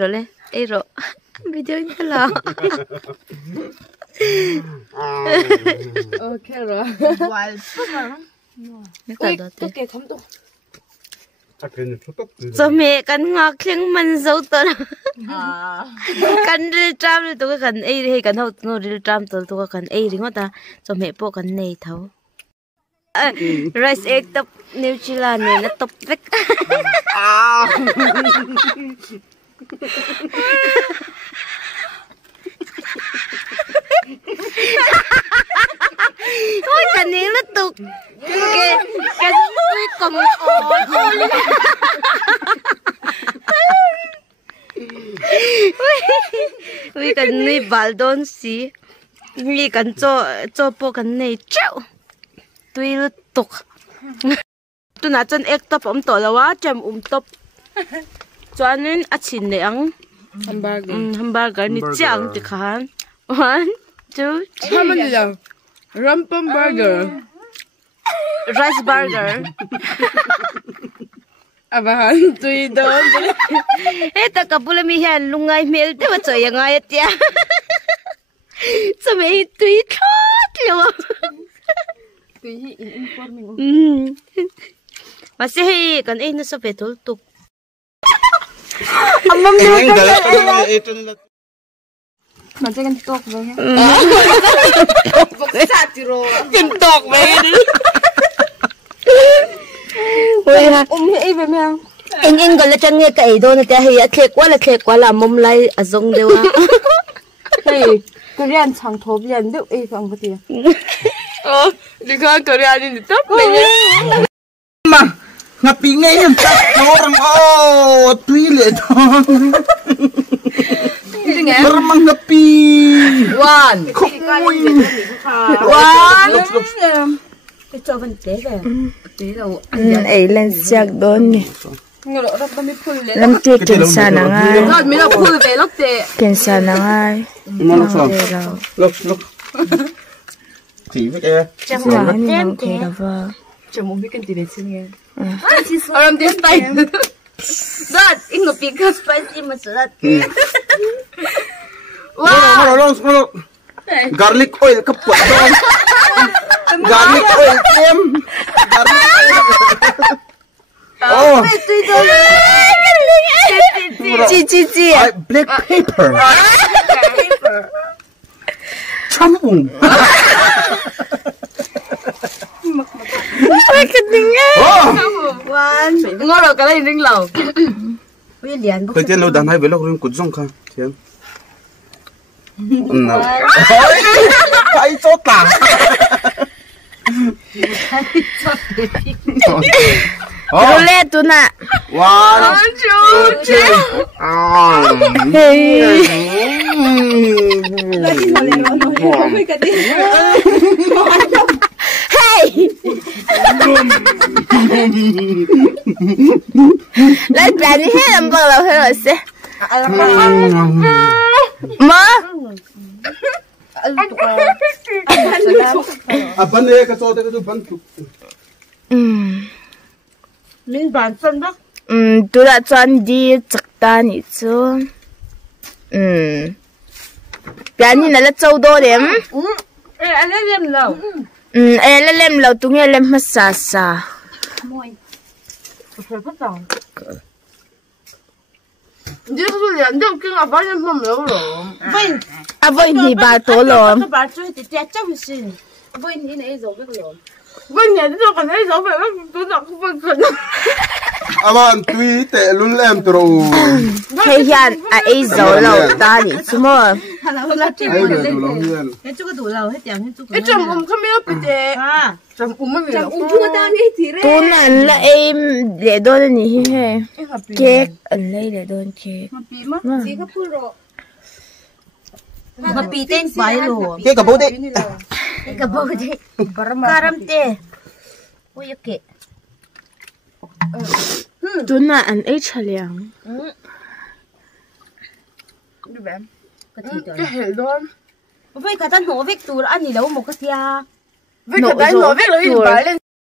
rồi lên ấy rồi video như là ok rồi tôi kể không tôi cho mẹ cắn ngọc khiêng mình dấu tớ cắn đi trăm thì tôi cần ấy thì cần hậu ngồi đi trăm tôi cần ấy thì ngót ta cho mẹ bộ cần này thấu rice egg top New Zealand này nó top vec ôi cần này nó tục cái cầm ôi cần này baldon xí ni cần cho bộ cần này chịu tuy là tục tôi nói chân egg top tổ là quá chậm top cho nên ăn chín này hamburger ni chẳng thì khán 1, 2, 3 gì đâu Rumpum burger rice burger abahan tui don eta kapula mi han lungai mel te bacho ya ngai tia so me tui thot lo tui hi in informing masih hi kan eh na so betul tuk amam ni macam kan tok ba ya boksa tiro kan tok ba ôi ha ấy về mèo anh gọi là chân nghe cái đó nè thì thiệt quá là mông lai ở giống đều á này Korean chẳng thổ biển được ấy không có tiền đi coi Korean đi tốt này mà ngập bị ngay em chắc orang tuy lệ thôi Bermang ngepi. Wan. Wan. Cái cho vấn tế về. Tế đâu. Ấy lên giặc đón nè. Làm tiệc kiến xa nắng ai. Kiến xa nắng ai. Lúc. Chỉ với cái. Chẳng là anh nóng thế là vợ. Chẳng muốn biết cái gì để xin nghe. Làm tiệc tay. Dad, ingo pikas spicy masarap. Wow. Garlic oil kapwa. Garlic oil kem. Oh. Chi. Black pepper. Champung. Ôi cái tiếng nghe. Wan, ngon rồi cái này ring lẩu. Bây liền. Cái tên lâu đàn hay với lâu ring cút rong kha. Thiên. Cái chốt tả. Roulette tu nè. One, two, three. Hey! Lấy bạn đi hết làm bao lâu rồi xe. Mà Apa nih kecoa itu bantu? Mình bản thân đó. tôi đã chọn đi trực ta nhỉ chứ. Bạn nhìn là châu đô điểm. Anh ấy làm lẩu. Em là lem lẩu tôi nghe lem massage. Môi. Phải phát tòng. Chứ tôi làm được cái nào bao nhiêu không được rồi. Vậy thì bà tổ lộn. Bà chơi thì chết chắc xin. Vậy thì này rồi biết rồi. Vậy nhà tôi còn thấy giống vậy tôi đọc không phân khẩn. Aman tui te lun lem tro. Thế hiện ấy dấu lẩu ta nhỉ chứ mà. Ai được lẩu hiền. Cái chỗ cái tủ lẩu hết tiền hết chỗ. Cái chồng không biết bị thế. Chồng mới bị lẩu. Chồng ta đi thì đấy. Tôi ăn là em để đôi nhỉ he. Cake ăn lấy để đôi cake. Gì cái phu rồi. Mà bị tên phải rồi. Cái bố đấy. Cái bố đấy. Karam tê. Ôi kệ. Tôi ăn ấy chả liang. Cái hệ luôn. Vậy cả tan hổ vết tù anh gì đâu một cái thia. Vậy cả tan hổ vết rồi lên.